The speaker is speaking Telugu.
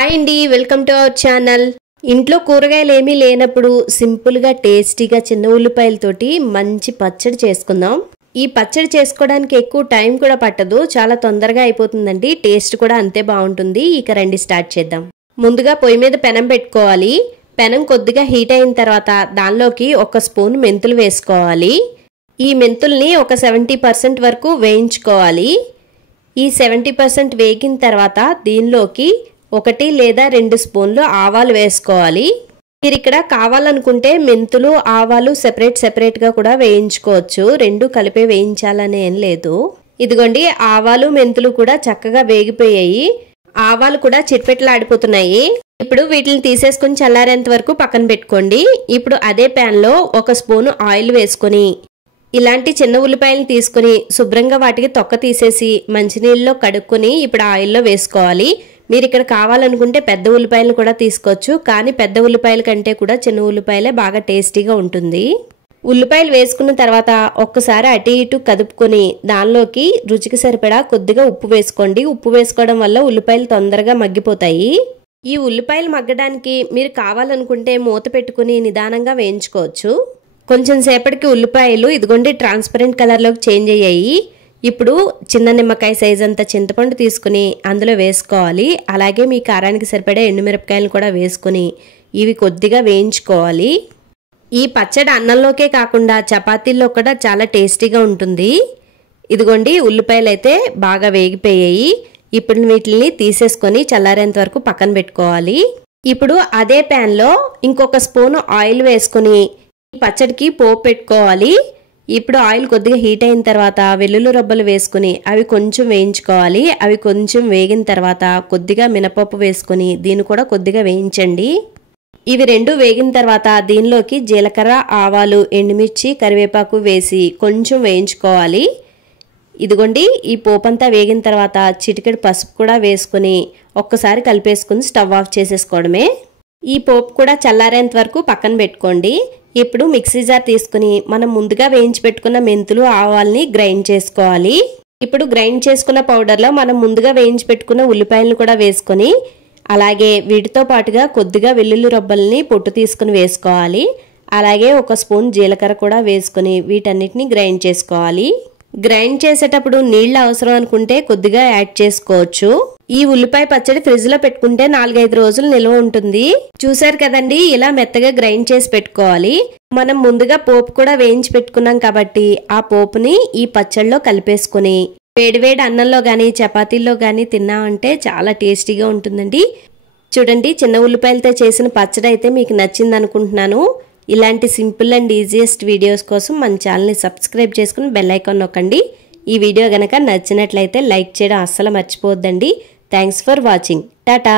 హాయ్ అండి, వెల్కమ్ టు అవర్ ఛానల్. ఇంట్లో కూరగాయలు ఏమీ లేనప్పుడు సింపుల్గా టేస్టీగా చిన్న ఉల్లిపాయలతోటి మంచి పచ్చడి చేసుకుందాం. ఈ పచ్చడి చేసుకోవడానికి ఎక్కువ టైం కూడా పట్టదు, చాలా తొందరగా అయిపోతుందండి. టేస్ట్ కూడా అంతే బాగుంటుంది. ఇక రండి స్టార్ట్ చేద్దాం. ముందుగా పొయ్యి మీద పెనం పెట్టుకోవాలి. పెనం కొద్దిగా హీట్ అయిన తర్వాత దానిలోకి 1 స్పూన్ మెంతులు వేసుకోవాలి. ఈ మెంతుల్ని ఒక 70% వరకు వేయించుకోవాలి. ఈ 70% వేగిన తర్వాత దీనిలోకి 1 లేదా 2 స్పూన్లు ఆవాలు వేసుకోవాలి. మీరు ఇక్కడ కావాలనుకుంటే మెంతులు ఆవాలు సెపరేట్గా కూడా వేయించుకోవచ్చు. రెండు కలిపే వేయించాలని ఏం లేదు. ఇదిగోండి, ఆవాలు మెంతులు కూడా చక్కగా వేగిపోయాయి. ఆవాలు కూడా చిట్పెట్లాడిపోతున్నాయి. ఇప్పుడు వీటిని తీసేసుకుని చల్లారేంత వరకు పక్కన పెట్టుకోండి. ఇప్పుడు అదే ప్యాన్ లో 1 స్పూన్ ఆయిల్ వేసుకొని ఇలాంటి చిన్న ఉల్లిపాయలు తీసుకుని శుభ్రంగా వాటికి తొక్క తీసేసి మంచినీళ్ళలో కడుక్కొని ఇప్పుడు ఆయిల్లో వేసుకోవాలి. మీరు ఇక్కడ కావాలనుకుంటే పెద్ద ఉల్లిపాయలు కూడా తీసుకోవచ్చు, కానీ పెద్ద ఉల్లిపాయల కంటే కూడా చిన్న ఉల్లిపాయలే బాగా టేస్టీగా ఉంటుంది. ఉల్లిపాయలు వేసుకున్న తర్వాత ఒక్కసారి అటు ఇటు కదుపుకొని దానిలోకి రుచికి సరిపడా కొద్దిగా ఉప్పు వేసుకోండి. ఉప్పు వేసుకోవడం వల్ల ఉల్లిపాయలు తొందరగా మగ్గిపోతాయి. ఈ ఉల్లిపాయలు మగ్గడానికి మీరు కావాలనుకుంటే మూత పెట్టుకుని నిదానంగా వేయించుకోవచ్చు. కొంచెం సేపటికి ఉల్లిపాయలు ఇదిగోండి ట్రాన్స్పరెంట్ కలర్లోకి చేంజ్ అయ్యాయి. ఇప్పుడు చిన్న నిమ్మకాయ సైజ్ అంత చింతపండు తీసుకుని అందులో వేసుకోవాలి. అలాగే మీ కారానికి సరిపడే ఎండుమిరపకాయలు కూడా వేసుకుని ఇవి కొద్దిగా వేయించుకోవాలి. ఈ పచ్చడి అన్నంలోకే కాకుండా చపాతీల్లో కూడా చాలా టేస్టీగా ఉంటుంది. ఇదిగోండి ఉల్లిపాయలు అయితే బాగా వేగిపోయాయి. ఇప్పుడు వీటిని తీసేసుకొని చల్లారేంత వరకు పక్కన పెట్టుకోవాలి. ఇప్పుడు అదే ప్యాన్లో ఇంకొక స్పూన్ ఆయిల్ వేసుకుని పచ్చడికి పోపు పెట్టుకోవాలి. ఇప్పుడు ఆయిల్ కొద్దిగా హీట్ అయిన తర్వాత వెల్లుల్లి రబ్బలు వేసుకుని అవి కొంచెం వేయించుకోవాలి. అవి కొంచెం వేగిన తర్వాత కొద్దిగా మినపప్పు వేసుకుని దీన్ని కూడా కొద్దిగా వేయించండి. ఇవి రెండు వేగిన తర్వాత దీనిలోకి జీలకర్ర ఆవాలు ఎండుమిర్చి కరివేపాకు వేసి కొంచెం వేయించుకోవాలి. ఇదిగోండి ఈ పోపంతా వేగిన తర్వాత చిటికెడు పసుపు కూడా వేసుకుని ఒక్కసారి కలిపేసుకుని స్టవ్ ఆఫ్ చేసేసుకోవడమే. ఈ పోపు కూడా చల్లారేంత వరకు పక్కన పెట్టుకోండి. ఇప్పుడు మిక్సీ జార్ తీసుకుని మనం ముందుగా వేయించి పెట్టుకున్న మెంతులు ఆవాల్ని గ్రైండ్ చేసుకోవాలి. ఇప్పుడు గ్రైండ్ చేసుకున్న పౌడర్లో మనం ముందుగా వేయించి పెట్టుకున్న ఉల్లిపాయలను కూడా వేసుకొని అలాగే వీటితో పాటుగా కొద్దిగా వెల్లుల్లి రబ్బల్ని పొట్టు తీసుకుని వేసుకోవాలి. అలాగే 1 స్పూన్ జీలకర్ర కూడా వేసుకుని వీటన్నిటిని గ్రైండ్ చేసుకోవాలి. గ్రైండ్ చేసేటప్పుడు నీళ్ళు అవసరం అనుకుంటే కొద్దిగా యాడ్ చేసుకోవచ్చు. ఈ ఉల్లిపాయ పచ్చడి ఫ్రిడ్జ్ లో పెట్టుకుంటే 4-5 రోజులు నిల్వ ఉంటుంది. చూసారు కదండి, ఇలా మెత్తగా గ్రైండ్ చేసి పెట్టుకోవాలి. మనం ముందుగా పోపు కూడా వేయించి పెట్టుకున్నాం కాబట్టి ఆ పోపుని ఈ పచ్చడిలో కలిపేసుకుని వేడివేడి అన్నంలో గానీ చపాతీల్లో గానీ తిన్నామంటే చాలా టేస్టీగా ఉంటుందండి. చూడండి, చిన్న ఉల్లిపాయలతో చేసిన పచ్చడి అయితే మీకు నచ్చింది అనుకుంటున్నాను. ఇలాంటి సింపుల్ అండ్ ఈజియెస్ట్ వీడియోస్ కోసం మన ఛానల్ని సబ్స్క్రైబ్ చేసుకుని బెల్ ఐకాన్ నొక్కండి. ఈ వీడియో గనక నచ్చినట్లయితే లైక్ చేయడం అస్సలు మర్చిపోవద్దండి. Thanks for watching. టాటా.